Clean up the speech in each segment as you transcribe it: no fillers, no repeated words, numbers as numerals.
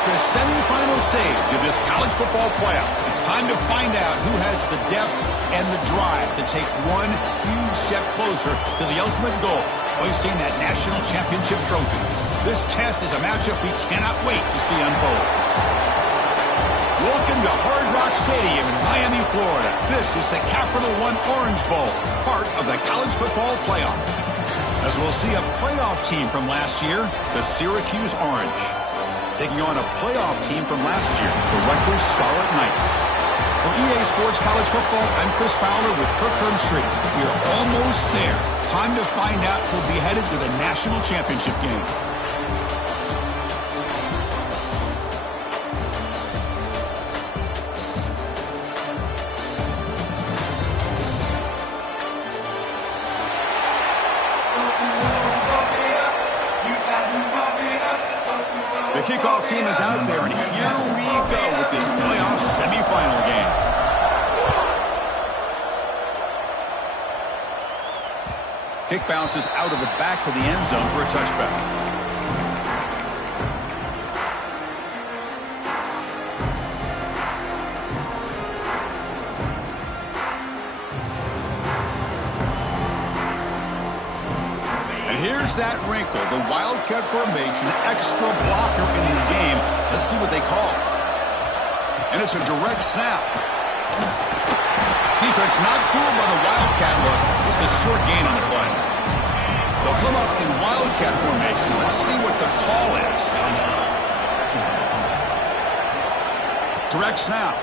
It's the semifinal stage of this college football playoff. It's time to find out who has the depth and the drive to take one huge step closer to the ultimate goal, hoisting that national championship trophy. This test is a matchup we cannot wait to see unfold. Welcome to Hard Rock Stadium in Miami, Florida. This is the Capital One Orange Bowl, part of the college football playoff. As we'll see a playoff team from last year, the Syracuse Orange, taking on a playoff team from last year, the Rutgers Scarlet Knights. For EA Sports College Football, I'm Chris Fowler with Kirk Herbstreit. We are almost there. Time to find out who'll be headed to the national championship game. The kickoff team is out there, and here we go with this playoff semifinal game. Kick bounces out of the back of the end zone for a touchback. Here's that wrinkle, the Wildcat formation, extra blocker in the game. Let's see what they call. And it's a direct snap. Defense not fooled by the Wildcat look. Just a short gain on the play. They'll come up in Wildcat formation. Let's see what the call is. Direct snap.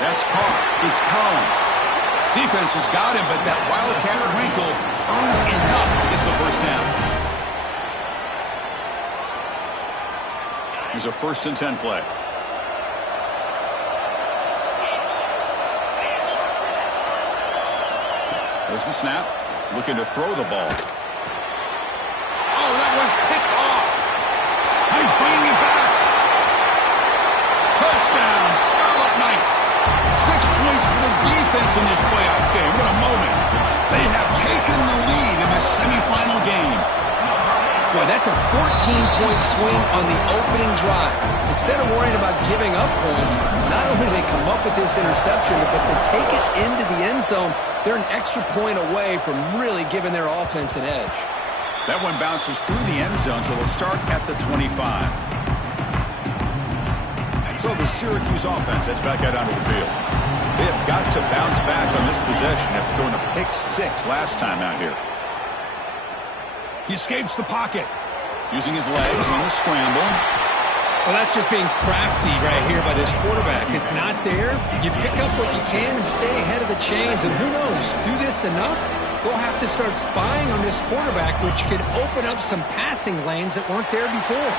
That's caught. It's Collins. Defense has got him, but that Wildcat wrinkle earns enough to get the first down. Here's a 1st and 10 play. There's the snap. Looking to throw the ball. Oh, that one's picked off. He's bringing it back. Touchdown, Scarlet Knights. 6 points for the defense in this playoff game. What a moment. They have taken the lead in this semifinal game. Boy, that's a 14-point swing on the opening drive. Instead of worrying about giving up points, not only do they come up with this interception, but they take it into the end zone. They're an extra point away from really giving their offense an edge. That one bounces through the end zone, so they'll start at the 25. So the Syracuse offense heads back out onto the field. They have got to bounce back on this possession after going to pick 6 last time out here. He escapes the pocket, using his legs on the scramble. Well, that's just being crafty right here by this quarterback. It's not there. You pick up what you can and stay ahead of the chains. And who knows, do this enough, they'll have to start spying on this quarterback, which could open up some passing lanes that weren't there before.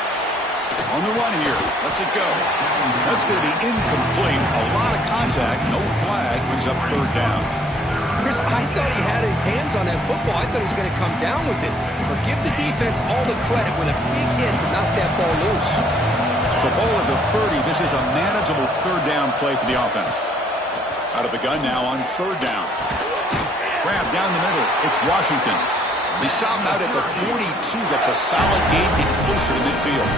On the run here. Lets it go. That's going to be incomplete. A lot of contact. No flag. Brings up 3rd down. Chris, I thought he had his hands on that football. I thought he was going to come down with it. But give the defense all the credit with a big hit to knock that ball loose. So ball at the 30. This is a manageable 3rd down play for the offense. Out of the gun now on 3rd down. Grab down the middle. It's Washington. They stop him out at the 42. That's a solid gain, getting closer to midfield.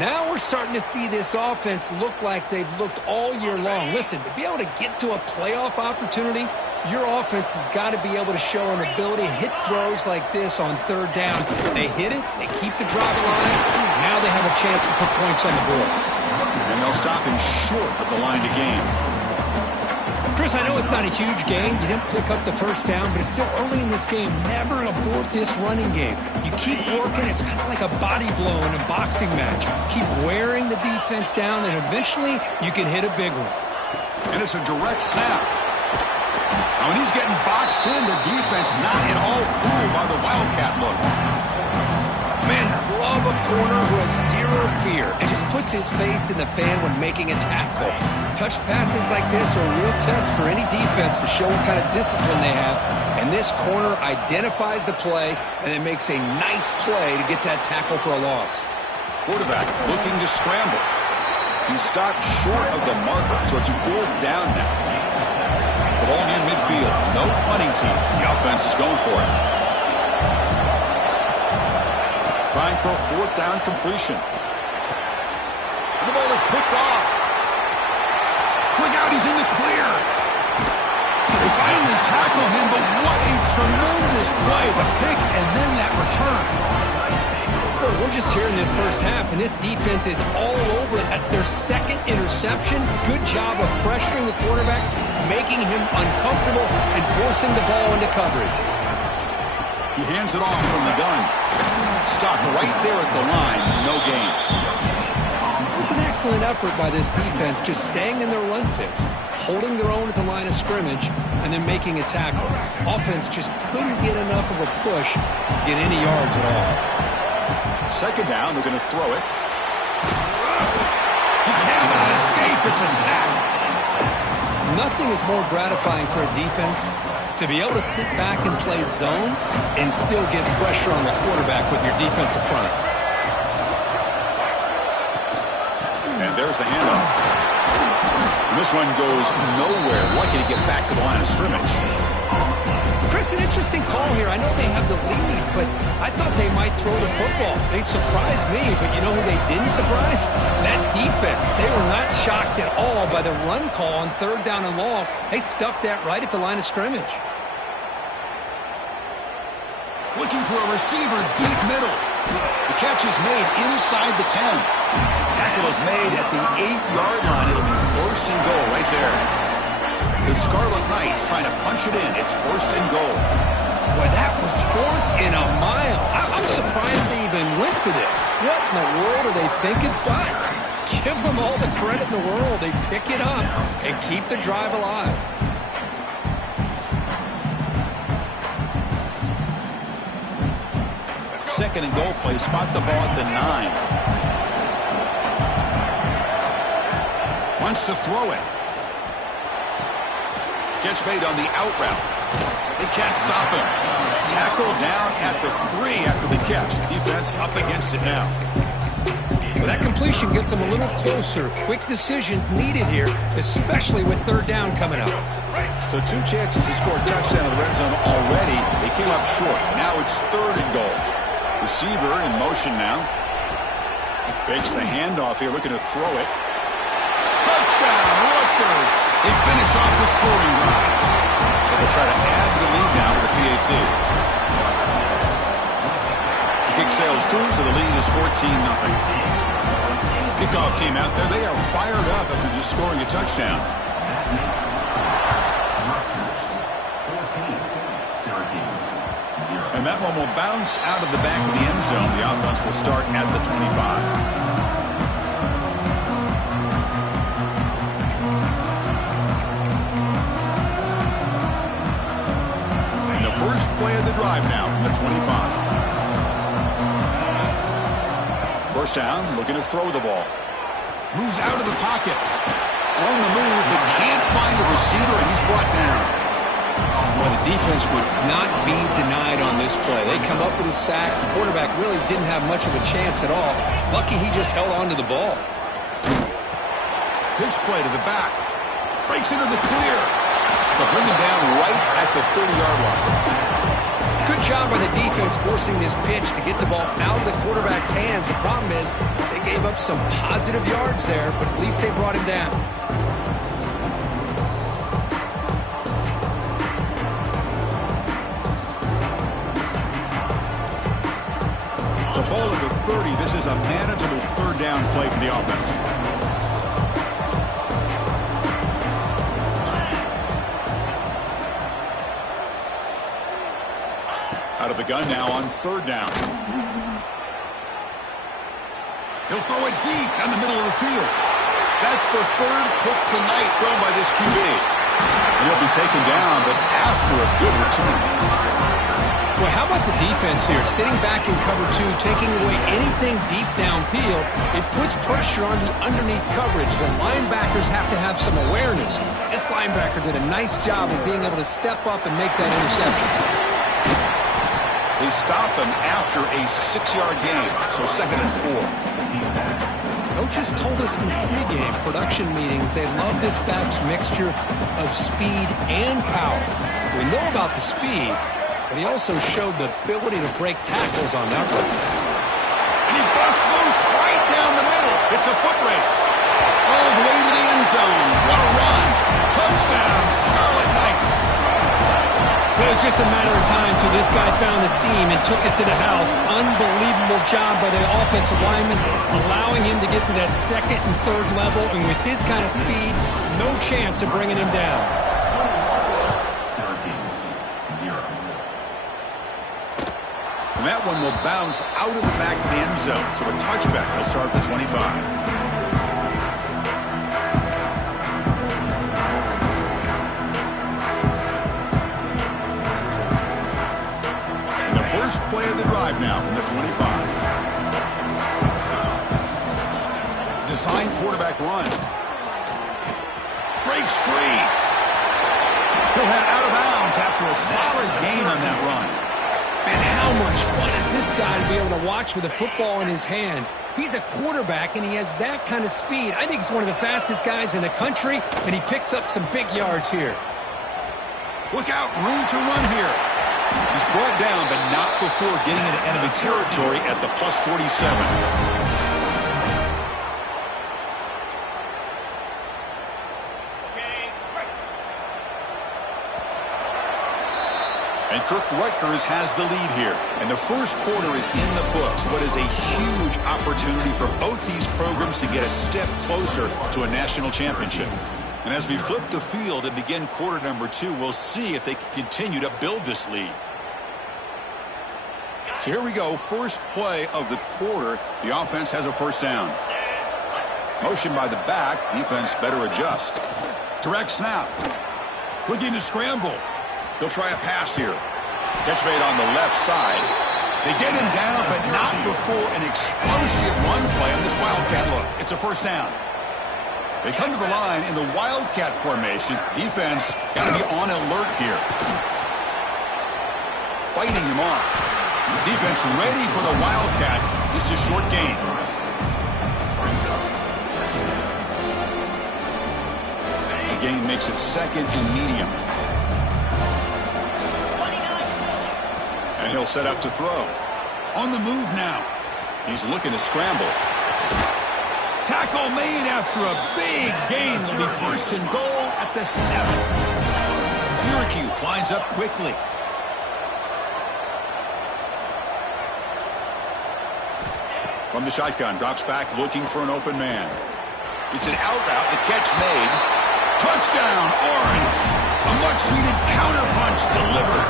Now we're starting to see this offense look like they've looked all year long. Listen, to be able to get to a playoff opportunity, your offense has got to be able to show an ability to hit throws like this on 3rd down. They hit it, they keep the drive alive, now they have a chance to put points on the board. And they'll stop him short of the line to gain. Chris, I know it's not a huge gain. You didn't pick up the 1st down, but it's still early in this game. Never abort this running game. You keep working. It's kind of like a body blow in a boxing match. Keep wearing the defense down, and eventually you can hit a big one. And it's a direct snap. Now, when he's getting boxed in, the defense not at all fooled by the Wildcat look. Man, I love a corner who has zero fear and just puts his face in the fan when making a tackle. Touch passes like this are a real test for any defense to show what kind of discipline they have. And this corner identifies the play and then makes a nice play to get that tackle for a loss. Quarterback looking to scramble. He stopped short of the marker, so it's 4th down now. The ball near midfield. No punting team. The offense is going for it. Trying for a fourth down completion. The ball is picked off. Look out, he's in the clear. They finally tackle him, but what a tremendous play. The pick and then that return. Well, we're just here in this first half, and this defense is all over it. That's their second interception. Good job of pressuring the quarterback, making him uncomfortable, and forcing the ball into coverage. He hands it off from the gun. Stopped right there at the line. No gain. It was an excellent effort by this defense, just staying in their run fits, holding their own at the line of scrimmage, and then making a tackle. Offense just couldn't get enough of a push to get any yards at all. Second down, they're going to throw it. He cannot escape. It's a sack. Nothing is more gratifying for a defense to be able to sit back and play zone and still get pressure on the quarterback with your defensive front. And there's the handoff. And this one goes nowhere. Lucky to get back to the line of scrimmage. Chris, an interesting call here. I know they have the lead, but I thought they might throw the football. They surprised me, but you know who they didn't surprise? That defense. They were not shocked at all by the run call on third down and long. They stuffed that right at the line of scrimmage. Looking for a receiver deep middle. The catch is made inside the 10. Tackle is made at the 8-yard line. It'll be first and goal right there. The Scarlet Knights trying to punch it in. It's first and goal. Boy, that was fourth and a mile. I'm surprised they even went for this. What in the world are they thinking? But give them all the credit in the world. They pick it up and keep the drive alive. Second and goal play. Spot the ball at the 9. Wants to throw it. Catch made on the out route. They can't stop him. Tackled down at the 3 after the catch. Defense up against it now. Well, that completion gets them a little closer. Quick decisions needed here, especially with third down coming up. So 2 chances to score a touchdown in the red zone already. They came up short. Now it's third and goal. Receiver in motion now. Fakes the handoff here, looking to throw it. Touchdown, Rutgers! They finish off the scoring drive. They'll try to add to the lead now with a PAT. The kick sails through, so the lead is 14-0. Kickoff team out there, they are fired up after just scoring a touchdown. And that one will bounce out of the back of the end zone. The offense will start at the 25. First play of the drive now from the 25. First down, looking to throw the ball. Moves out of the pocket. On the move, but can't find a receiver, and he's brought down. Well, the defense would not be denied on this play. They come up with a sack. The quarterback really didn't have much of a chance at all. Lucky he just held on to the ball. Pitch play to the back. Breaks into the clear. They'll bring him down right at the 30-yard line. Good job by the defense forcing this pitch to get the ball out of the quarterback's hands. The problem is they gave up some positive yards there, but at least they brought him down. So ball at the 30. This is a manageable third down play for the offense. Out of the gun now on third down. He'll throw it deep down the middle of the field. That's the third pick tonight thrown by this QB. And he'll be taken down, but after a good return. Well, how about the defense here? Sitting back in cover 2, taking away anything deep downfield. It puts pressure on the underneath coverage. The linebackers have to have some awareness. This linebacker did a nice job of being able to step up and make that interception. They stop him after a 6-yard gain, so second and 4. Coaches told us in pregame production meetings they love this back's mixture of speed and power. We know about the speed, but he also showed the ability to break tackles on that run. and he busts loose right down the middle. It's a foot race. All the way to the end zone. What a run. Touchdown, Scarlet Knights. It was just a matter of time till this guy found the seam and took it to the house. Unbelievable job by the offensive lineman, allowing him to get to that second and third level, and with his kind of speed, no chance of bringing him down. And that one will bounce out of the back of the end zone, so a touchback. He'll start at the 25. First play of the drive now from the 25. Design quarterback run. Breaks free. He'll head out of bounds after a solid gain on that run. Man, how much fun is this guy to be able to watch with a football in his hands? He's a quarterback, and he has that kind of speed. I think he's one of the fastest guys in the country, and he picks up some big yards here. Look out, room to run here. He's brought down, but not before getting into enemy territory at the plus 47. And Rutgers has the lead here. And the first quarter is in the books, but is a huge opportunity for both these programs to get a step closer to a national championship. And as we flip the field and begin quarter number 2, we'll see if they can continue to build this lead. So here we go, first play of the quarter. The offense has a first down. Motion by the back, defense better adjust. Direct snap. Looking to scramble. They'll try a pass here. Catch made on the left side. They get him down, but not before an explosive run play on this Wildcat look. It's a first down. They come to the line in the Wildcat formation. Defense got to be on alert here. Fighting him off. Defense ready for the Wildcat. Just a short gain. The gain makes it second and medium. And he'll set up to throw. On the move now. He's looking to scramble. Tackle made after a big gain. Will be first and goal at the 7. Syracuse lines up quickly. From the shotgun, drops back looking for an open man. It's an out route, the catch made. Touchdown, Orange. A much-needed counterpunch delivered.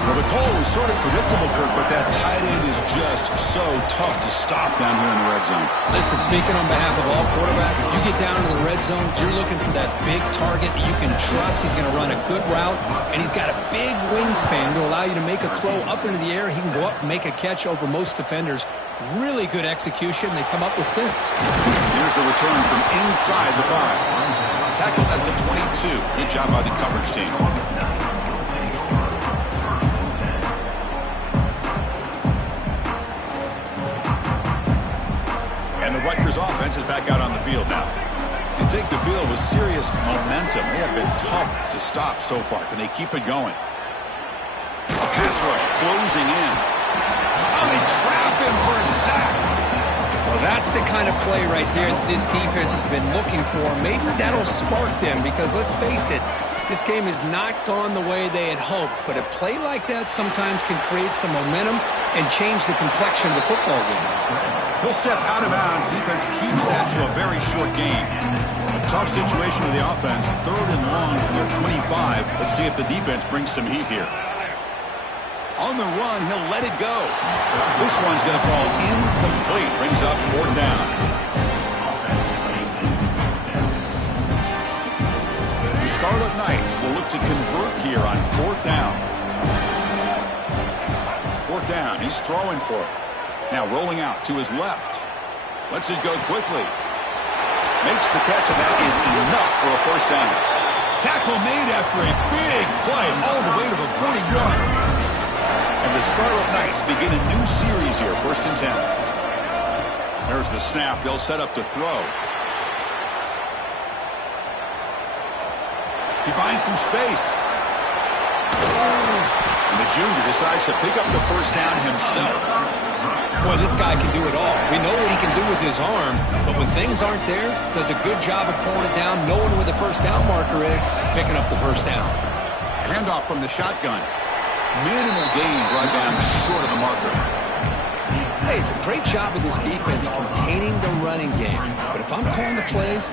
Well, the call was sort of predictable, Kirk, but that tight end is just so tough to stop down here in the red zone. Listen, speaking on behalf of all quarterbacks, you get down to the red zone, you're looking for that big target that you can trust. He's going to run a good route, and he's got a big wingspan to allow you to make a throw up into the air. He can go up and make a catch over most defenders. Really good execution. They come up with sense. Here's the return from inside the 5. Tackled at the 22. Good job by the coverage team. And the Rutgers offense is back out on the field now. They take the field with serious momentum. They have been tough to stop so far. Can they keep it going? A pass rush closing in. Oh, they trap him for a sack. Well, that's the kind of play right there that this defense has been looking for. Maybe that'll spark them because, let's face it, this game has not gone the way they had hoped. But a play like that sometimes can create some momentum and change the complexion of the football game. He'll step out of bounds. Defense keeps that to a very short gain. A tough situation with the offense. 3rd and long from their 25. Let's see if the defense brings some heat here. On the run, he'll let it go. This one's going to fall incomplete. Brings up 4th down. The Scarlet Knights will look to convert here on 4th down. 4th down. He's throwing for it. Now rolling out to his left. Lets it go quickly. Makes the catch, and that is enough for a first down. Tackle made after a big play all the way to the 41. And the Scarlet Knights begin a new series here, 1st and 10. There's the snap. They'll set up to throw. He finds some space. And the junior decides to pick up the first down himself. Boy, this guy can do it all. We know what he can do with his arm, but when things aren't there, does a good job of pulling it down, knowing where the first down marker is, picking up the first down. Handoff from the shotgun. Minimal gain brought down short of the marker. Hey, it's a great job of this defense containing the running game. But if I'm calling the plays,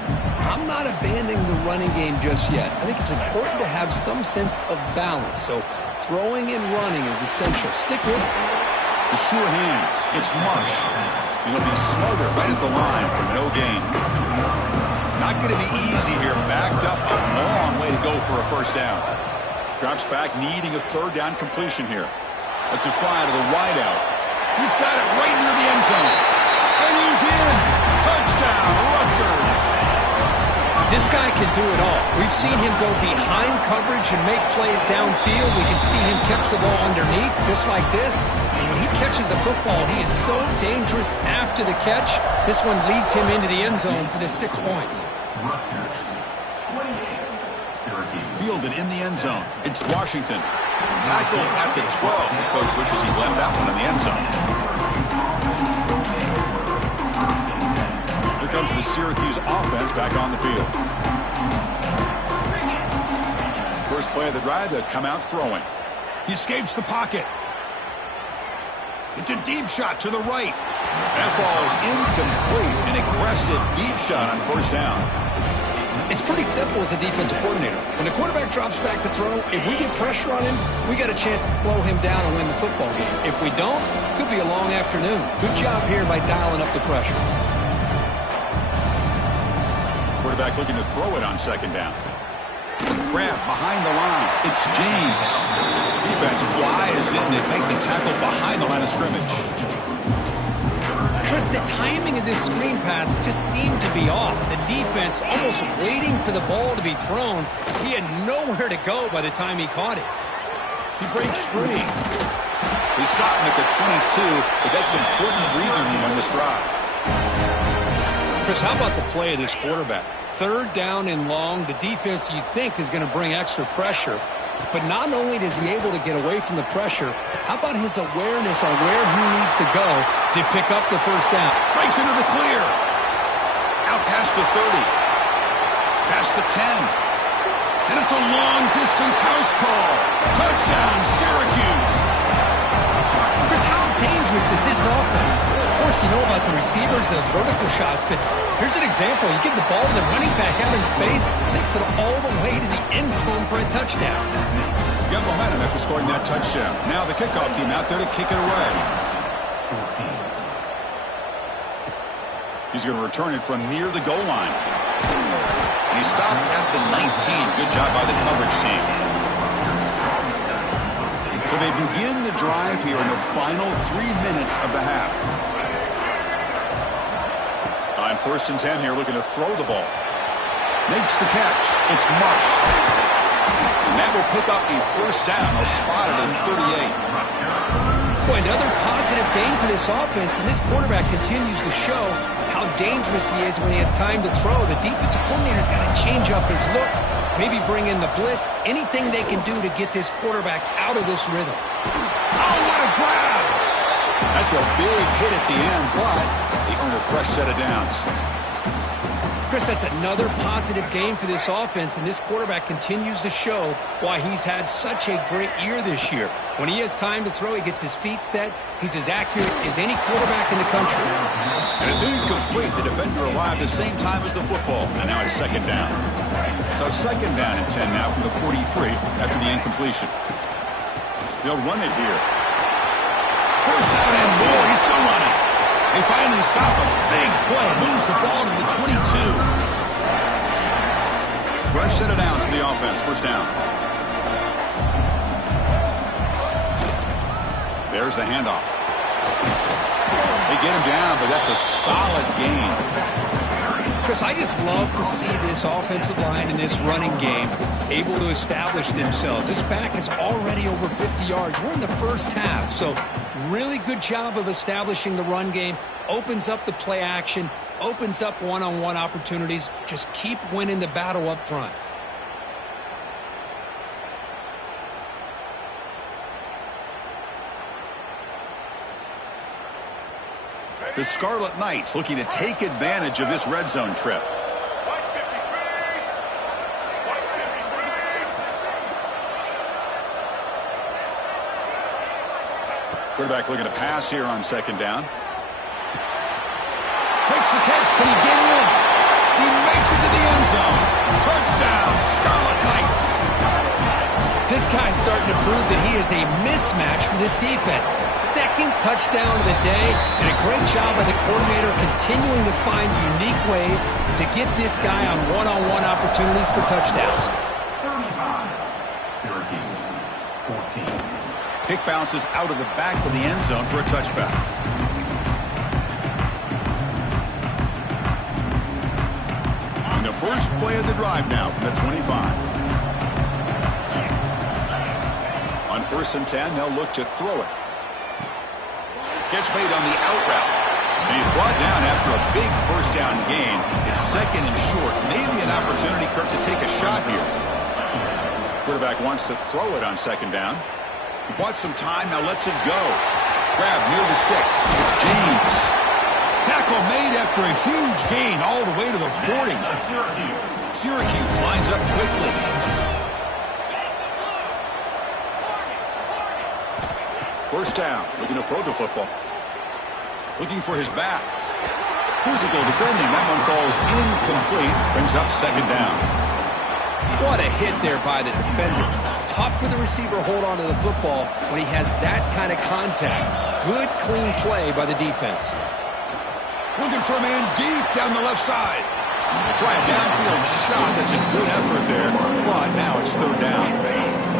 I'm not abandoning the running game just yet. I think it's important to have some sense of balance. So throwing and running is essential. Stick with it. The sure hands. It's Marsh. He'll be smarter right at the line for no gain. Not going to be easy here. Backed up a long way to go for a first down. Drops back, needing a third down completion here. That's a fly to the wideout. He's got it right near the end zone. And he's in. Touchdown, Rutgers. This guy can do it all. We've seen him go behind coverage and make plays downfield. We can see him catch the ball underneath, just like this. And when he catches the football, he is so dangerous after the catch. This one leads him into the end zone for the 6 points. Fielded in the end zone. It's Washington. Tackled at the 12. The coach wishes he left that one in the end zone. Here comes the Syracuse offense back on the field. First play of the drive, they come out throwing. He escapes the pocket. It's a deep shot to the right. That ball is incomplete. An aggressive deep shot on first down. It's pretty simple as a defensive coordinator. When the quarterback drops back to throw, if we get pressure on him, we got a chance to slow him down and win the football game. If we don't, it could be a long afternoon. Good job here by dialing up the pressure. Quarterback looking to throw it on second down. Grab behind the line. It's James. Defense flies in. They make the tackle behind the line of scrimmage. Chris, the timing of this screen pass just seemed to be off. The defense almost waiting for the ball to be thrown. He had nowhere to go by the time he caught it. He breaks free. They stop him at the 22. But that's important breathing room on this drive. Chris, how about the play of this quarterback? Third down and long. The defense you think is going to bring extra pressure. But not only is he able to get away from the pressure, how about his awareness on where he needs to go to pick up the first down? Breaks into the clear. Out past the 30. Past the 10. And it's a long-distance house call. Touchdown, Syracuse. Chris, how dangerous is this offense? Of course, you know about the receivers, those vertical shots, but here's an example. You give the ball to the running back out in space, takes it all the way to the end zone for a touchdown. You got momentum after scoring that touchdown. Now the kickoff team out there to kick it away. He's going to return it from near the goal line. And he stopped at the 19. Good job by the coverage team. So they begin the drive here in the final 3 minutes of the half. On first and 10 here, looking to throw the ball. Makes the catch. It's Marsh. And that will pick up a first down. They'll spot it at 38. Boy, another positive game for this offense, and this quarterback continues to show how dangerous he is when he has time to throw. The defensive coordinator's got to change up his looks, maybe bring in the blitz, anything they can do to get this quarterback out of this rhythm. Oh, what a grab! That's a big hit at the end, but they earn a fresh set of downs. Chris, that's another positive game for this offense, and this quarterback continues to show why he's had such a great year this year. When he has time to throw, he gets his feet set. He's as accurate as any quarterback in the country. And it's incomplete. The defender arrived at the same time as the football, and now it's second down. So second down and 10 now from the 43 after the incompletion. They'll run it here. First down and more. He's still running. They finally stop him. Big play. Moves the ball to the 22. Fresh set of downs for the offense. First down. There's the handoff. They get him down, but that's a solid gain. Chris, I just love to see this offensive line and this running game able to establish themselves. This back is already over 50 yards. We're in the first half, so really good job of establishing the run game. Opens up the play action, opens up one-on-one opportunities. Just keep winning the battle up front. The Scarlet Knights looking to take advantage of this red zone trip. Quarterback looking to pass here on second down. Makes the catch. Can he get in? He makes it to the end zone. Touchdown, Scarlet Knights. This guy's starting to prove that he is a mismatch for this defense. Second touchdown of the day, and a great job by the coordinator continuing to find unique ways to get this guy on one-on-one opportunities for touchdowns. 35, Syracuse, 14. Kick bounces out of the back of the end zone for a touchback. And the first play of the drive now from the 25. On 1st and 10, they'll look to throw it. Catch made on the out route. And he's brought down after a big first down gain. It's second and short. Maybe an opportunity, Kirk, to take a shot here. Quarterback wants to throw it on second down. He bought some time, now lets it go. Grab near the sticks. It's James. Tackle made after a huge gain all the way to the 40. Syracuse lines up quickly. First down, looking to throw the football. Looking for his back. Physical defending, that one falls incomplete. Brings up second down. What a hit there by the defender. Tough for the receiver to hold on to the football when he has that kind of contact. Good, clean play by the defense. Looking for a man deep down the left side. Try a downfield shot. That's a good effort there. But now it's third down.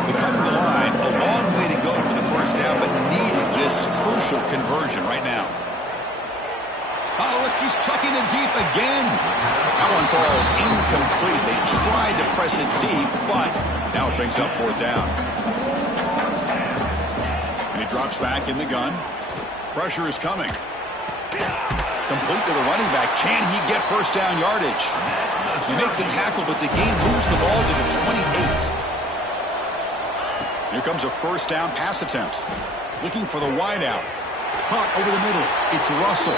They come to the line. A long way to go for the first down, but needing this crucial conversion right now. Oh, look, he's chucking it deep again. That one falls incomplete. They tried to press it deep, but now it brings up fourth down. And he drops back in the gun. Pressure is coming. Complete to the running back. Can he get first down yardage? You make the tackle, but the game moves the ball to the 28. Here comes a first down pass attempt. Looking for the wideout. Caught over the middle. It's Russell.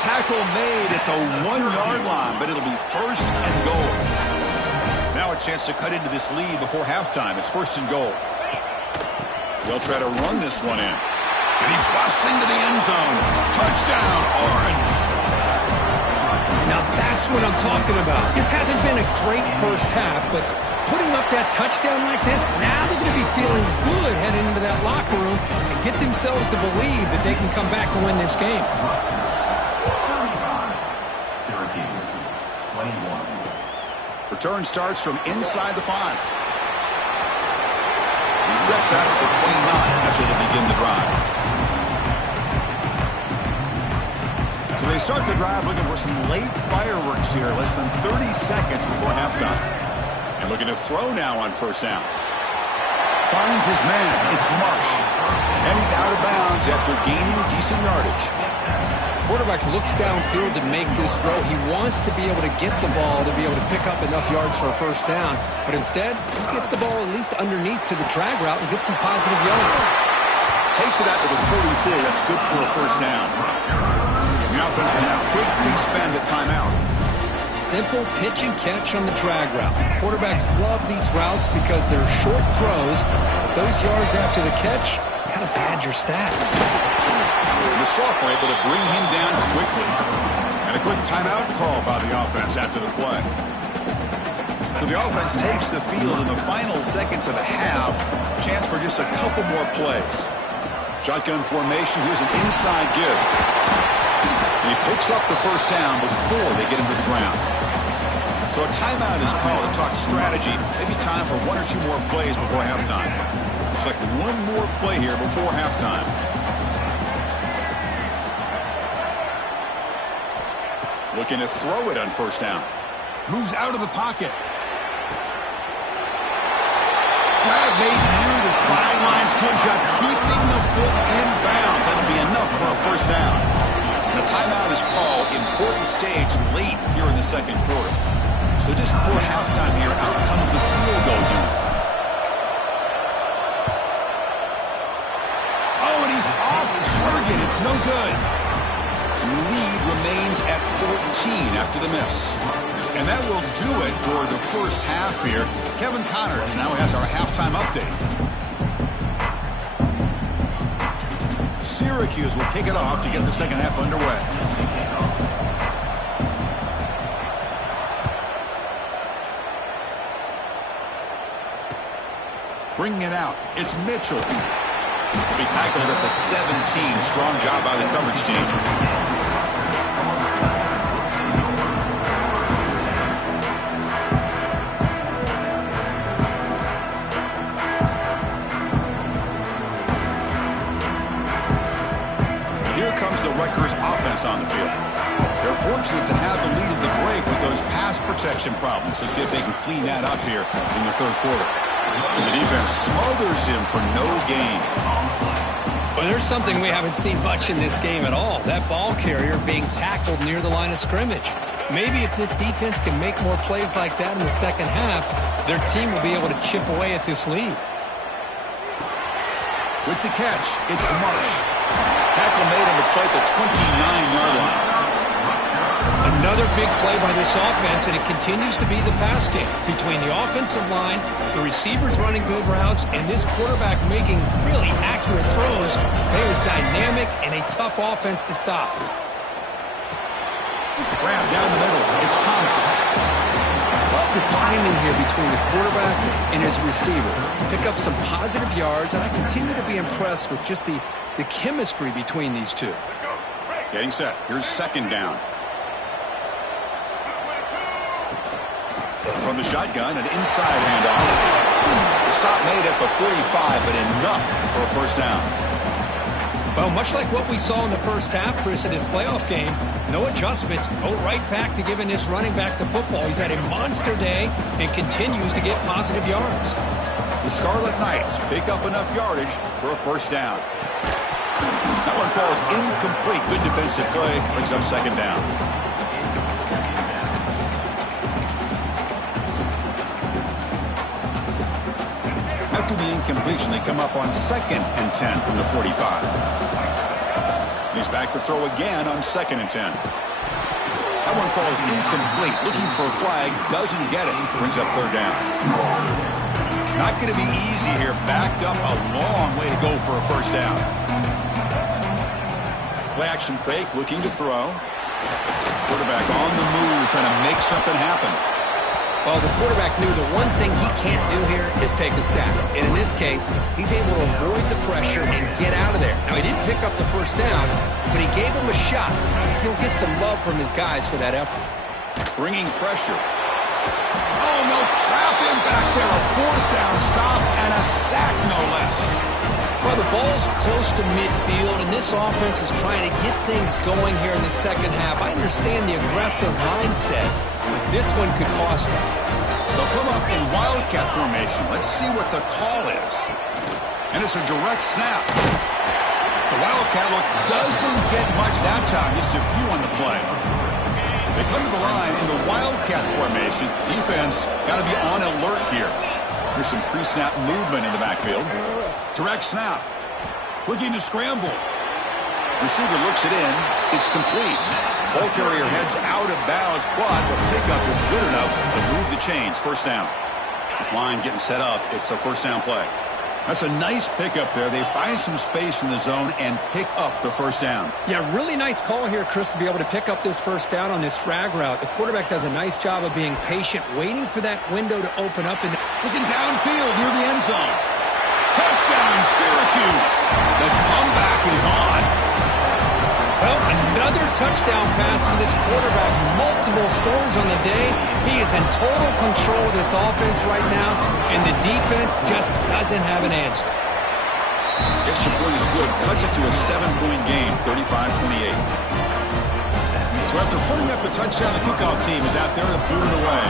Tackle made at the 1-yard line, but it'll be first and goal. Now a chance to cut into this lead before halftime. It's first and goal. They'll try to run this one in. And he busts into the end zone. Touchdown, Orange. Now that's what I'm talking about. This hasn't been a great first half, but putting up that touchdown like this, now they're going to be feeling good heading into that locker room and get themselves to believe that they can come back and win this game. Syracuse, 21. Return starts from inside the 5. He steps out at the 29. That's where they begin the drive. So they start the drive looking for some late fireworks here. Less than 30 seconds before halftime. And looking to throw now on first down. Finds his man. It's Marsh. And he's out of bounds after gaining decent yardage. Quarterback looks downfield to make this throw. He wants to be able to get the ball to be able to pick up enough yards for a first down. But instead, he gets the ball at least underneath to the drag route and gets some positive yardage. Takes it out to the 44. That's good for a first down. The offense will now quickly spend a timeout. Simple pitch and catch on the drag route. Quarterbacks love these routes because they're short throws. But those yards after the catch kind of pad your stats. The sophomore able to bring him down quickly. And a quick timeout call by the offense after the play. So the offense takes the field in the final seconds of the half. Chance for just a couple more plays. Shotgun formation. Here's an inside give. And he picks up the first down before they get him to the ground. So a timeout is called to talk strategy. Maybe time for one or two more plays before halftime. Looks like one more play here before halftime. Looking to throw it on first down. Moves out of the pocket. Grab made near the sidelines. Good job keeping the foot in bounds. That'll be enough for a first down. And a timeout is called. Important stage late here in the second quarter. So just before halftime here, out comes the field goal unit. Oh, and he's off target. It's no good. Lead remains at 14 after the miss. And that will do it for the first half here. Kevin Connors now has our halftime update. Syracuse will kick it off to get the second half underway. Bringing it out, it's Mitchell. He'll be tackled at the 17. Strong job by the coverage team. Here comes the Rutgers offense on the field. They're fortunate to have the lead of the break with those pass protection problems. Let's see if they can clean that up here in the third quarter. And the defense smothers him for no gain. Well, there's something we haven't seen much in this game at all. That ball carrier being tackled near the line of scrimmage. Maybe if this defense can make more plays like that in the second half, their team will be able to chip away at this lead. With the catch, it's Marsh. Tackle made on the play at the 29-yard line. Another big play by this offense, and it continues to be the pass game. Between the offensive line, the receivers running good routes, and this quarterback making really accurate throws, they are dynamic and a tough offense to stop. Grab down the middle. It's Thomas. Love the timing here between the quarterback and his receiver. Pick up some positive yards, and I continue to be impressed with just the chemistry between these two. Getting set. Here's second down. From the shotgun, an inside handoff. The stop made at the 45, but enough for a first down. Well, much like what we saw in the first half, Chris, in this playoff game, no adjustments. Go right back to giving this running back to football. He's had a monster day and continues to get positive yards. The Scarlet Knights pick up enough yardage for a first down. That one falls incomplete. Good defensive play. Brings up second down. After the incompletion, they come up on 2nd and 10 from the 45. He's back to throw again on 2nd and 10. That one falls incomplete. Looking for a flag, doesn't get it. Brings up third down. Not going to be easy here. Backed up a long way to go for a first down. Play action fake, looking to throw. Quarterback on the move, trying to make something happen. Well, the quarterback knew the one thing he can't do here is take a sack. And in this case, he's able to avoid the pressure and get out of there. Now, he didn't pick up the first down, but he gave him a shot. I think he'll get some love from his guys for that effort. Bringing pressure. Oh, no, trap him back there. A fourth down stop and a sack, no less. Well, the ball's close to midfield, and this offense is trying to get things going here in the second half. I understand the aggressive mindset, but this one could cost them. They'll come up in wildcat formation. Let's see what the call is. And it's a direct snap. The wildcat look doesn't get much that time, just a few on the play. They come to the line in the wildcat formation. Defense got to be on alert here. There's some pre-snap movement in the backfield. Direct snap. Looking to scramble. Receiver looks it in. It's complete. Ball carrier heads out of bounds, but the pickup is good enough to move the chains. First down. This line getting set up. It's a first down play. That's a nice pickup there. They find some space in the zone and pick up the first down. Yeah, really nice call here, Chris, to be able to pick up this first down on this drag route. The quarterback does a nice job of being patient, waiting for that window to open up. And looking downfield near the end zone. Touchdown, Syracuse. The comeback is on. Well, another touchdown pass for this quarterback. Multiple scores on the day. He is in total control of this offense right now, and the defense just doesn't have an answer. Extra point is good. Cuts it to a 7-point game, 35-28. So after putting up a touchdown, the kickoff team is out there to boot it away.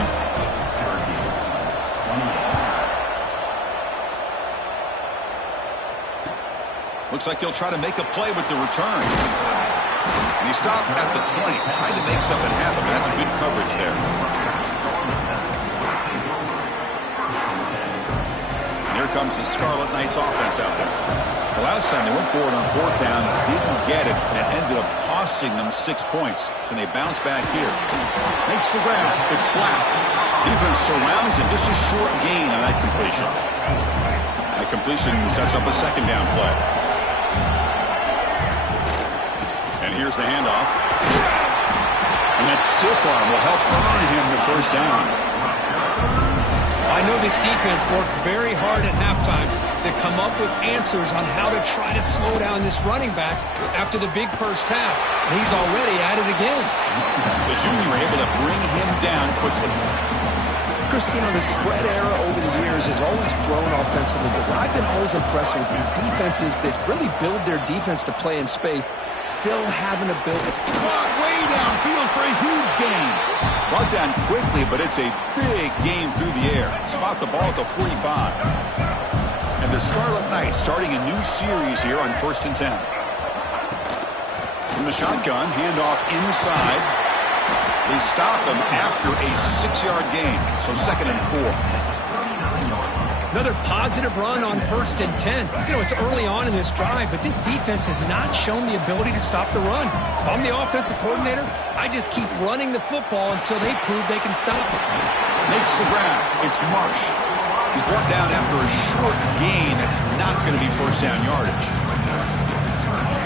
Looks like he'll try to make a play with the return. And he stopped at the 20, trying to make something happen. That's good coverage there. And here comes the Scarlet Knights offense out there. The last time they went forward on fourth down, didn't get it, and it ended up costing them 6 points. And they bounce back here. Makes the grab. It's Black. Defense surrounds him. Just a short gain on that completion. That completion sets up a second down play. And here's the handoff. And that stiff arm will help earn him the first down. I know this defense worked very hard at halftime to come up with answers on how to try to slow down this running back after the big first half. And he's already at it again. The junior able to bring him down quickly. Christine, the spread era over the years has always grown offensively, but what I've been always impressed with defenses that really build their defense to play in space still have an ability. Caught way downfield for a huge gain. Brought down quickly, but it's a big gain through the air. Spot the ball at the 45. And the Scarlet Knights starting a new series here on 1st and 10. From the shotgun, handoff inside. They stop him after a 6-yard gain. So 2nd and 4. Another positive run on 1st and 10. You know, it's early on in this drive, but this defense has not shown the ability to stop the run. If I'm the offensive coordinator, I just keep running the football until they prove they can stop it. Makes the grab. It's Marsh. He's brought down after a short gain. That's not going to be first down yardage.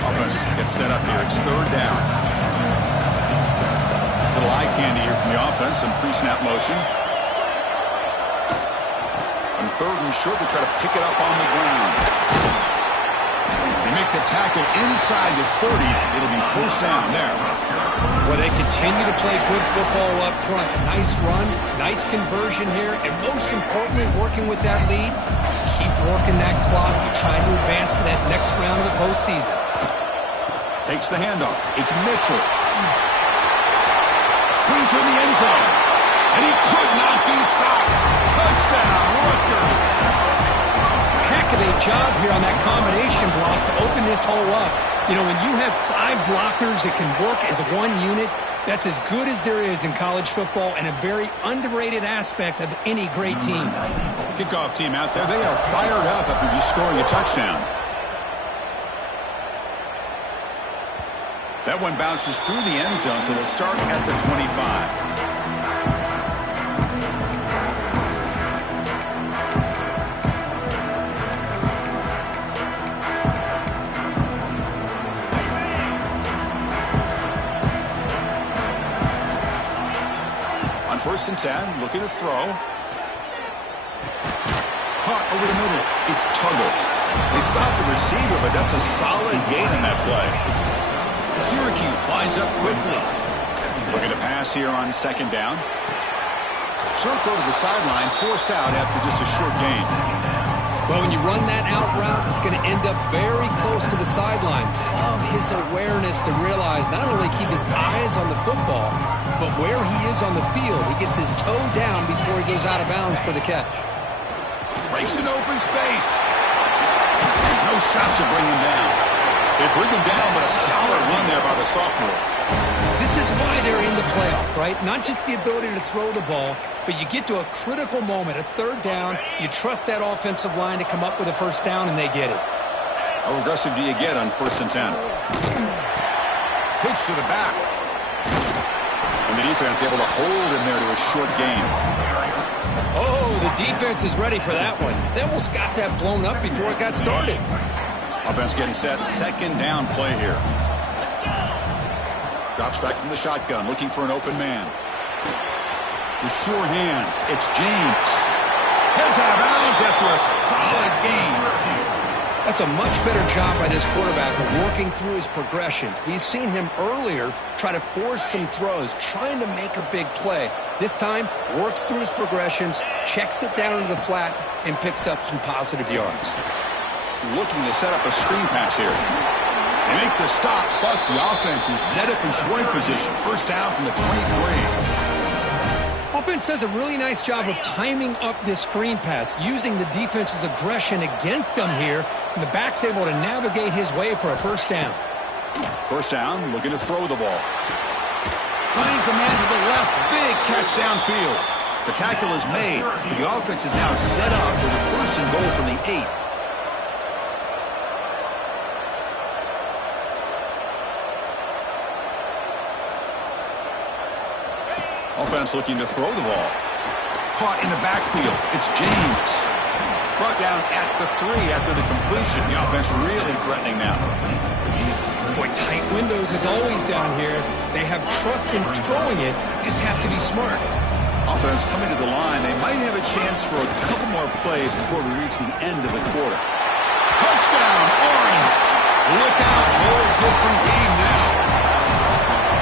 Offense gets set up here. It's 3rd down. Little eye candy here from the offense. Some pre-snap motion. On 3rd and short, they try to pick it up on the ground. They make the tackle inside the 30. It'll be first down there. Well, they continue to play good football up front. A nice run, nice conversion here, and most importantly, working with that lead, keep working that clock. You're trying to advance to that next round of the postseason. Takes the handoff. It's Mitchell. Brings her in the end zone. And he could not be stopped. Touchdown, Rutgers. Heck of a job here on that combination block to open this hole up. You know, when you have 5 blockers that can work as one unit, that's as good as there is in college football and a very underrated aspect of any great team. Kickoff team out there. They are fired up after just scoring a touchdown. That one bounces through the end zone, so they'll start at the 25. On 1st and 10, looking to throw. Caught over the middle. It's Tuggle. They stop the receiver, but that's a solid gain in that play. Syracuse lines up quickly. Looking to pass here on 2nd down. Short throw to the sideline, forced out after just a short gain. Well, when you run that out route, it's going to end up very close to the sideline. Love his awareness to realize not only keep his eyes on the football, but where he is on the field. He gets his toe down before he goes out of bounds for the catch. Breaks an open space. No shot to bring him down. They bring him down, but a solid run there by the sophomore. This is why they're in the playoff, right? Not just the ability to throw the ball, but you get to a critical moment, a 3rd down. You trust that offensive line to come up with a first down, and they get it. How aggressive do you get on 1st and 10? Pitch to the back. And the defense able to hold him there to a short gain. Oh, the defense is ready for that one. They almost got that blown up before it got started. Offense getting set. 2nd down play here. Drops back from the shotgun, looking for an open man. With sure hands, it's James. Heads out of bounds after a solid gain. That's a much better job by this quarterback of working through his progressions. We've seen him earlier try to force some throws, trying to make a big play. This time, works through his progressions, checks it down into the flat, and picks up some positive yards. Looking to set up a screen pass here. They make the stop, but the offense is set up in scoring position. First down from the 23. Offense does a really nice job of timing up this screen pass, using the defense's aggression against them here, and the back's able to navigate his way for a first down. First down, looking to throw the ball. Finds a man to the left, big catch downfield. The tackle is made. The offense is now set up with a 1st and goal from the 8. Offense looking to throw the ball. Caught in the backfield. It's James. Brought down at the 3 after the completion. The offense really threatening now. Boy, tight windows as always down here. They have trust in throwing it. Just have to be smart. Offense coming to the line. They might have a chance for a couple more plays before we reach the end of the quarter. Touchdown, Orange. Look out. Whole different game now.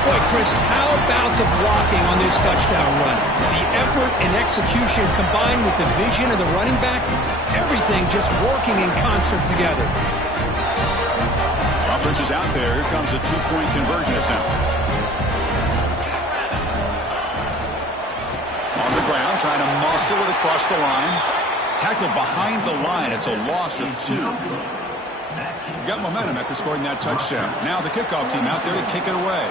Boy, Chris, how about the blocking on this touchdown run? The effort and execution combined with the vision of the running back, everything just working in concert together. Offense is out there. Here comes a 2-point conversion attempt. On the ground, trying to muscle it across the line. Tackled behind the line. It's a loss of 2. Got momentum after scoring that touchdown. Now the kickoff team out there to kick it away.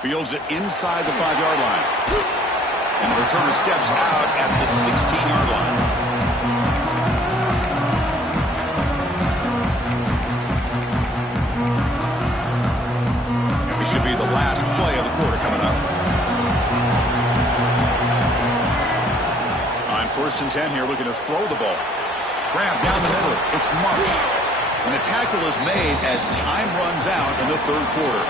Fields it inside the 5-yard line. And the returner steps out at the 16-yard line. And this should be the last play of the quarter coming up. On 1st and 10 here, looking to throw the ball. Grab down the middle. It's Marsh. And the tackle is made as time runs out in the 3rd quarter.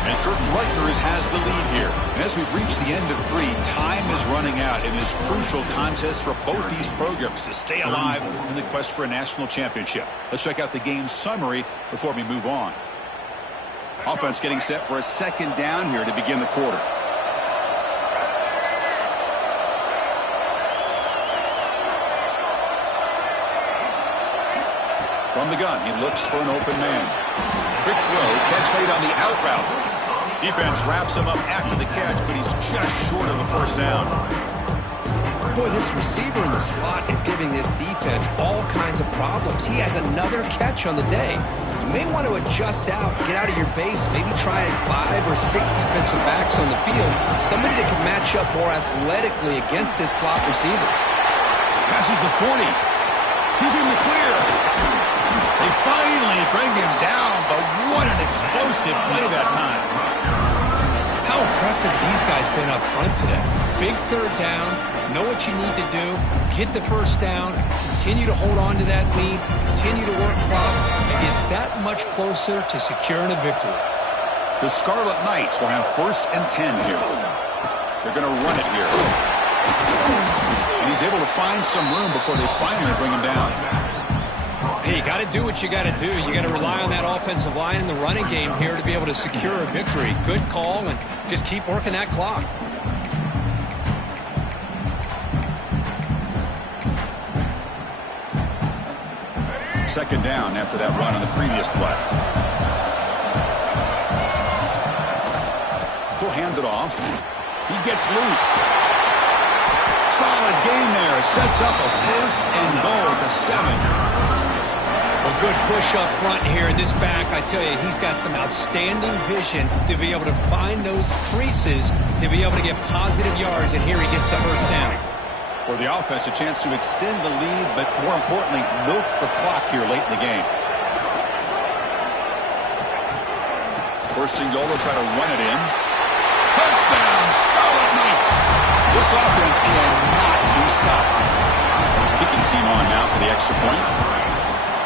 And Rutgers has the lead here. And as we've reached the end of 3, time is running out in this crucial contest for both these programs to stay alive in the quest for a national championship. Let's check out the game summary before we move on. Offense getting set for a 2nd down here to begin the quarter. From the gun, he looks for an open man. Quick throw, catch made on the out route. Defense wraps him up after the catch, but he's just short of a 1st down. Boy, this receiver in the slot is giving this defense all kinds of problems. He has another catch on the day. You may want to adjust out, get out of your base, maybe try 5 or 6 defensive backs on the field. Somebody that can match up more athletically against this slot receiver. Passes the 40. He's in the clear. They finally bring him down, but what an explosive play that time. How impressive these guys been up front today. Big 3rd down, know what you need to do, get the 1st down, continue to hold on to that lead, continue to work clock, and get that much closer to securing a victory. The Scarlet Knights will have 1st and 10 here. They're going to run it here. And he's able to find some room before they finally bring him down. Hey, you got to do what you got to do. You got to rely on that offensive line in the running game here to be able to secure a victory. Good call, and just keep working that clock. Second down after that run on the previous play. He'll hand it off. He gets loose. Solid gain there. Sets up a 1st and goal at the 7. Well, good push up front here in this back. I tell you, he's got some outstanding vision to be able to find those creases, to be able to get positive yards, and here he gets the 1st down. For the offense, a chance to extend the lead, but more importantly, milk the clock here late in the game. 1st and goal, they'll try to run it in. Touchdown, Scarlet Knights! This offense cannot be stopped. Kicking team on now for the extra point.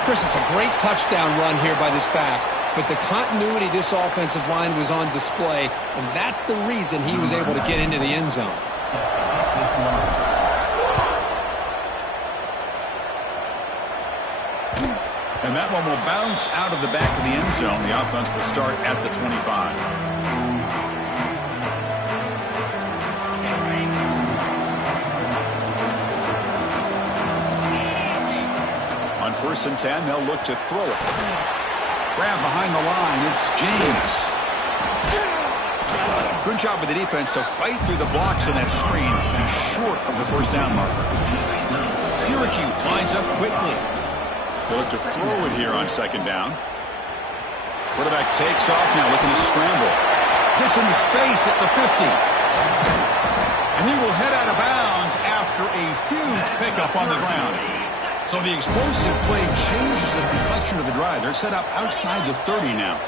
Chris, it's a great touchdown run here by this back, but the continuity of this offensive line was on display, and that's the reason he was able to get into the end zone. And that one will bounce out of the back of the end zone. The offense will start at the 25. On 1st and 10, they'll look to throw it. Grab behind the line. It's James. Good job with the defense to fight through the blocks on that screen and short of the 1st down marker. Syracuse lines up quickly. They'll look to throw it here on 2nd down. Quarterback takes off now, looking to scramble. Gets into space at the 50. And he will head out of bounds after a huge pickup on the ground. So the explosive play changes the complexion of the drive. They're set up outside the 30 now.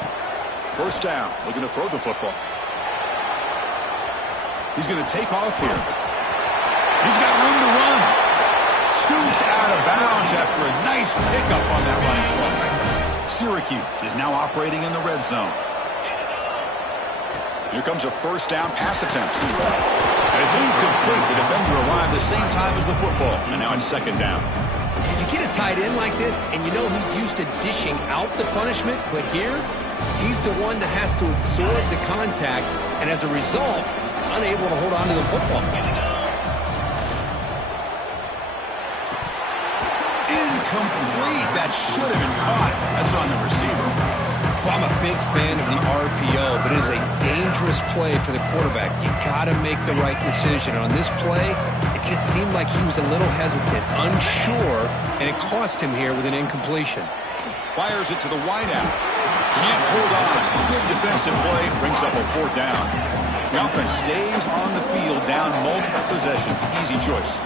First down, looking to throw the football. He's going to take off here. He's got room to run. Scoots out of bounds after a nice pickup on that running play. Syracuse is now operating in the red zone. Here comes a first down pass attempt. And it's incomplete. The defender arrived the same time as the football. And now it's second down. You get a tight end like this, and you know he's used to dishing out the punishment, but here, he's the one that has to absorb the contact, and as a result, he's unable to hold on to the football. Incomplete. That should have been caught. That's on the receiver. Well, I'm a big fan of the RPO, but it is a dangerous play for the quarterback. You got to make the right decision. On this play, it just seemed like he was a little hesitant, unsure, and it cost him here with an incompletion. Fires it to the wideout. Can't hold on. Good defensive play. Brings up a fourth down. The offense stays on the field, down multiple possessions. Easy choice.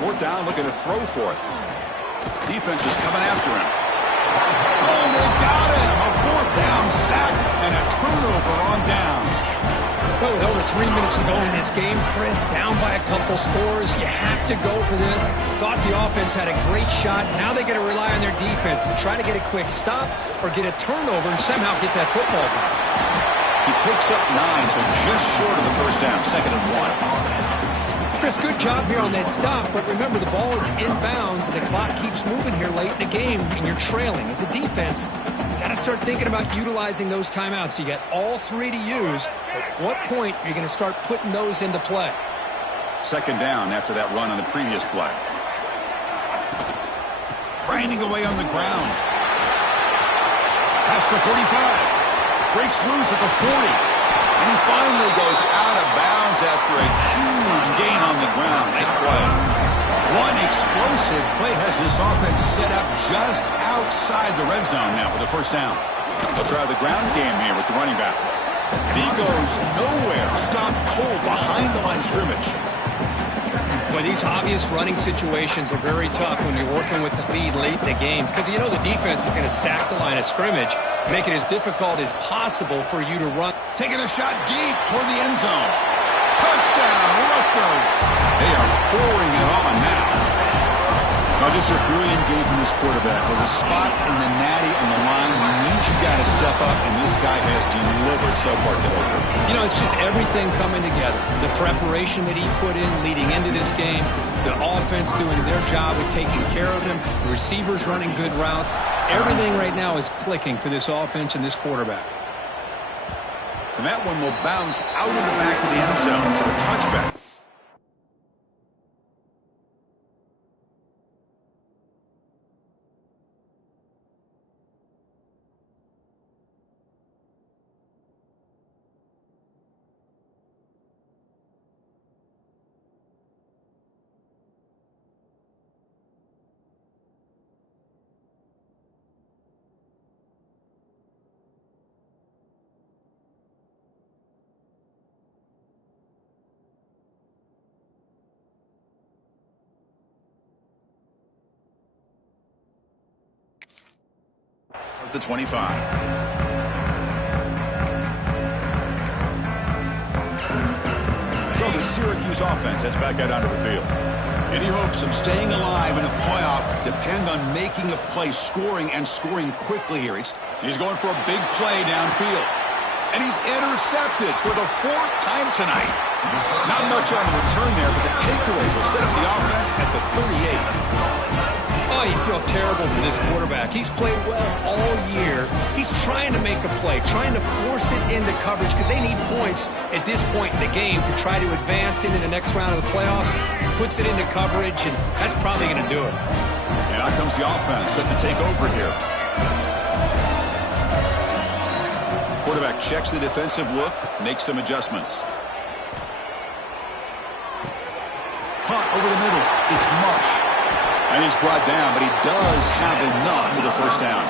Fourth down, looking to throw for it. Defense is coming after him. Oh, they've got him. A fourth down sack and a turnover on downs. Well, with over 3 minutes to go in this game, Chris, down by a couple scores, you have to go for this. Thought the offense had a great shot. Now they got to rely on their defense to try to get a quick stop or get a turnover and somehow get that football back. He picks up 9, so just short of the first down, 2nd and 1. Chris, good job here on that stop, but remember the ball is inbounds and the clock keeps moving here late in the game and you're trailing. As a defense, you got to start thinking about utilizing those timeouts. You got all 3 to use. At what point are you going to start putting those into play? Second down after that run on the previous play. Grinding away on the ground. Past the 45. Breaks loose at the 40. And he finally goes out of bounds after a huge gain on the ground. Nice play. One explosive play has this offense set up just outside the red zone now with a first down. They'll try the ground game here with the running back. And he goes nowhere. Stopped cold behind the line of scrimmage. Boy, these obvious running situations are very tough when you're working with the lead late in the game because you know the defense is going to stack the line of scrimmage, make it as difficult as possible for you to run. Taking a shot deep toward the end zone. Touchdown, Rutgers. They are pouring it on now. Now just a brilliant game from this quarterback. With a spot in the natty on the line, you need you got to step up, and this guy has delivered so far today. You know, it's just everything coming together. The preparation that he put in leading into this game, the offense doing their job of taking care of him, the receivers running good routes. Everything right now is clicking for this offense and this quarterback. And that one will bounce out of the back of the end zone, so a touchback. The 25. So the Syracuse offense heads back out onto the field. Any hopes of staying alive in a playoff depend on making a play, scoring, and scoring quickly here. He's going for a big play downfield. And he's intercepted for the 4th time tonight. Not much on the return there, but the takeaway will set up the offense at the 38. Oh, you feel terrible for this quarterback. He's played well all year. He's trying to make a play, trying to force it into coverage because they need points at this point in the game to try to advance into the next round of the playoffs. Puts it into coverage, and that's probably going to do it. And out comes the offense set to take over here. Quarterback checks the defensive look, makes some adjustments. Hunt over the middle. It's Mush. And he's brought down, but he does have enough for the first down.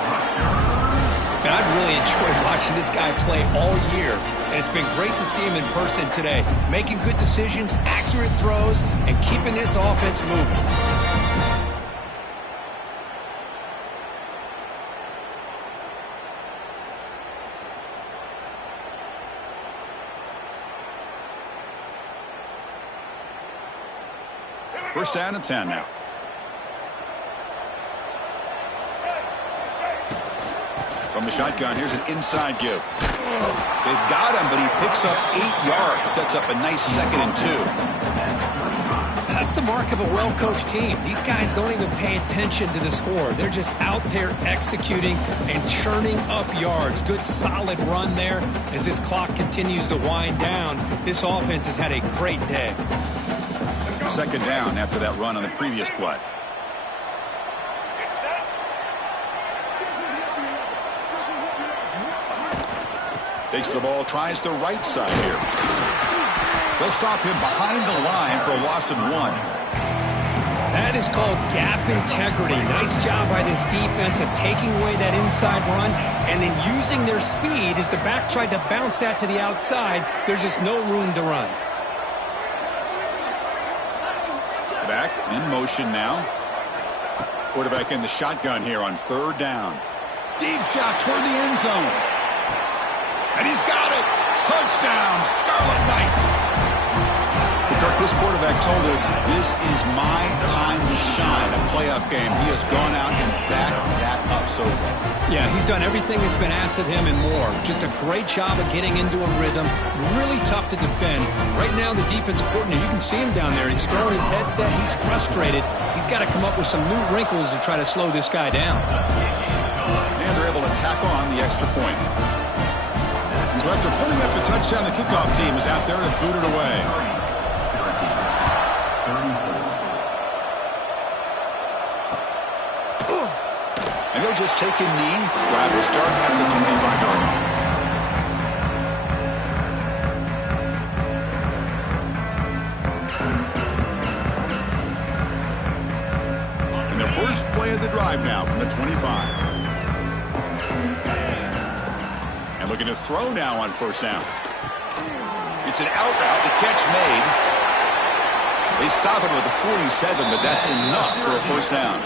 And I've really enjoyed watching this guy play all year, and it's been great to see him in person today, making good decisions, accurate throws, and keeping this offense moving. First down and 10 now. From the shotgun, here's an inside give. They've got him, but he picks up 8 yards. Sets up a nice 2nd and 2. That's the mark of a well-coached team. These guys don't even pay attention to the score. They're just out there executing and churning up yards. Good, solid run there. As this clock continues to wind down, this offense has had a great day. 2nd down after that run on the previous play. Takes the ball, tries the right side here. They'll stop him behind the line for a loss of 1. That is called gap integrity. Nice job by this defense of taking away that inside run and then using their speed as the back tried to bounce that to the outside. There's just no room to run. Back in motion now. Quarterback in the shotgun here on 3rd down. Deep shot toward the end zone. And he's got it. Touchdown, Scarlet Knights. Kirk, this quarterback told us this is my time to shine. A playoff game. He has gone out and backed that up so far. Yeah, he's done everything that's been asked of him and more. Just a great job of getting into a rhythm. Really tough to defend. Right now, the defensive coordinator, you can see him down there. He's throwing his headset. He's frustrated. He's got to come up with some new wrinkles to try to slow this guy down. And they're able to tack on the extra point. So after putting up a touchdown, the kickoff team is out there to boot it away. And they'll just take a knee. Drive will start at the 25-yard line. And the first play of the drive now from the 25. Looking to throw now on 1st down. It's an out route. The catch made. They stop it with a 47, but that's enough for a 1st down.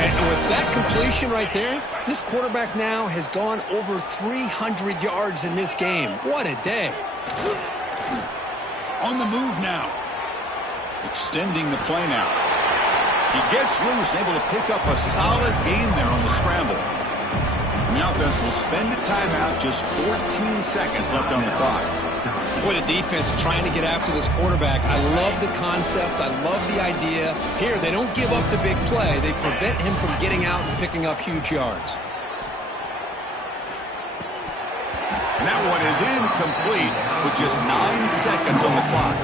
And with that completion right there, this quarterback now has gone over 300 yards in this game. What a day. On the move now. Extending the play now. He gets loose and able to pick up a solid gain there on the scramble. The offense will spend a timeout, just 14 seconds left on the clock. Boy, the defense trying to get after this quarterback. I love the concept. I love the idea. Here, they don't give up the big play. They prevent him from getting out and picking up huge yards. And that one is incomplete with just 9 seconds on the clock.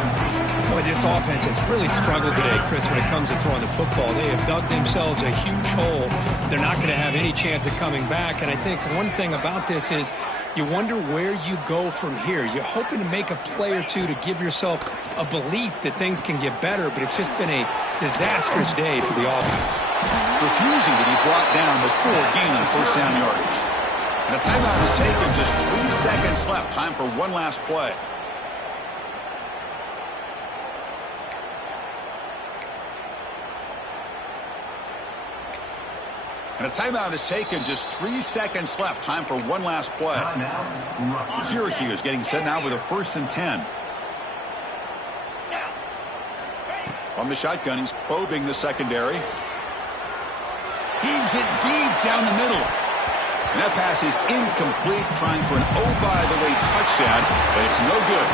Boy, this offense has really struggled today, Chris, when it comes to throwing the football. They have dug themselves a huge hole. They're not going to have any chance of coming back. And I think one thing about this is you wonder where you go from here. You're hoping to make a play or two to give yourself a belief that things can get better, but it's just been a disastrous day for the offense. Refusing to be brought down before gaining 1st down yardage. And the timeout is taken. Just 3 seconds left. Time for one last play. And a timeout is taken. Just 3 seconds left. Time for one last play. Syracuse getting set now with a 1st and 10. On the shotgun, he's probing the secondary. Heaves it deep down the middle. And that pass is incomplete, trying for an oh-by-the-way touchdown, but it's no good.